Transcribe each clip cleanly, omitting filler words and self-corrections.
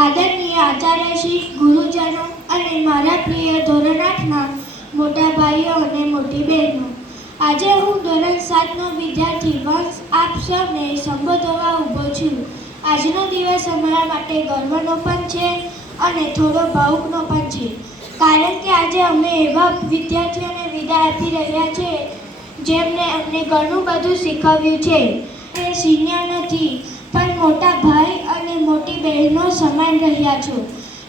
આદરણીય આચાર્યશ્રી, ગુરુજનો અને મારા પ્રિય ધોરણ 8ના મોટા ભાઈઓ અને મોટી બહેનો, આજે હું ધોરણ 7નો વિદ્યાર્થી વંશ આપ સૌને સંબોધવા ઊભો છું. આજનો દિવસ અમારા માટે ગર્વનો પણ છે અને થોડો ભાવુકનો પણ છે, કારણ કે આજે અમે એવા વિદ્યાર્થીઓને વિદાય આપી રહ્યા છીએ જેમણે અમને ઘણું બધું શીખવ્યું છે. એ સિનિયર નથી, પણ મોટા ભાઈ અને મોટી બહેનો સમાન રહ્યા છો.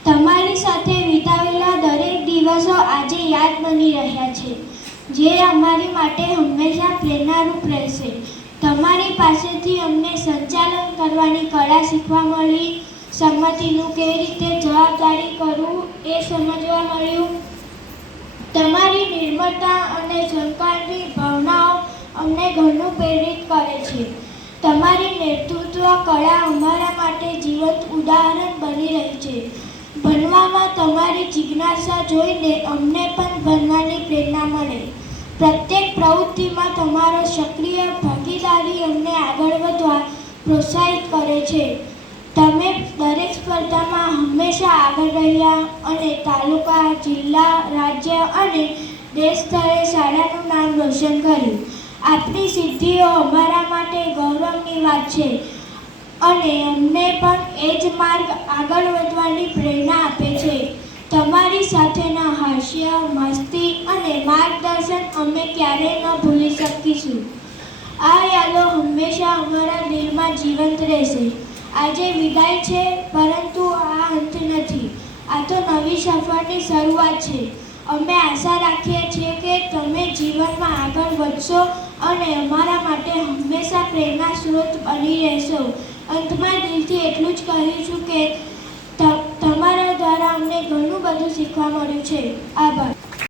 તમારી સાથે વિતાવેલા દરેક દિવસો આજે યાદ બની રહ્યા છે, જે અમારી માટે હંમેશા પ્રેરણારૂપ રહેશે. તમારી પાસેથી અમને સંચાલન કરવાની કળા શીખવા મળી, સંમતિનું કેવી રીતે જવાબદારી કરવું એ સમજવા મળ્યું. તમારી નિર્મળતા અને સહકારની ભાવનાઓ અમને ઘણું પ્રેરિત કરે છે. તમારી નેતૃત્વ કળા અમારા માટે જીવંત ઉદાહરણ બની રહી છે. ભણવામાં તમારી જિજ્ઞાસા જોઈને અમને પણ ભણવાની પ્રેરણા મળે. પ્રત્યેક પ્રવૃત્તિમાં તમારો સક્રિય ભાગીદારી અમને આગળ વધવા પ્રોત્સાહિત કરે છે. તમે દરેક સ્પર્ધામાં હંમેશા આગળ રહ્યા અને તાલુકા, જિલ્લા, રાજ્ય અને દેશ સ્તરે શાળાનું નામ રોશન કર્યું. આપની સિદ્ધિઓ અમારા માટે ગૌરવની વાત છે અને અમને પણ એ જ માર્ગ આગળ વધવાની પ્રેરણા આપે છે. તમારી સાથેના હાસ્ય, મસ્તી અને માર્ગદર્શન અમે ક્યારેય ન ભૂલી શકીશું. આ યાદો હંમેશા અમારા દિલમાં જીવંત રહેશે. આજે વિદાય છે, પરંતુ આ અંત નથી. આ તો નવી સફરની શરૂઆત છે. અમે આશા રાખીએ છીએ કે તમે જીવનમાં આગળ વધશો અને અમારા માટે હંમેશા પ્રેરણા સ્ત્રોત બની રહેશો. અંતમાં દિલથી એટલું જ કહીશું કે તમારા દ્વારા અમને ઘણું બધું શીખવા મળ્યું છે. આભાર.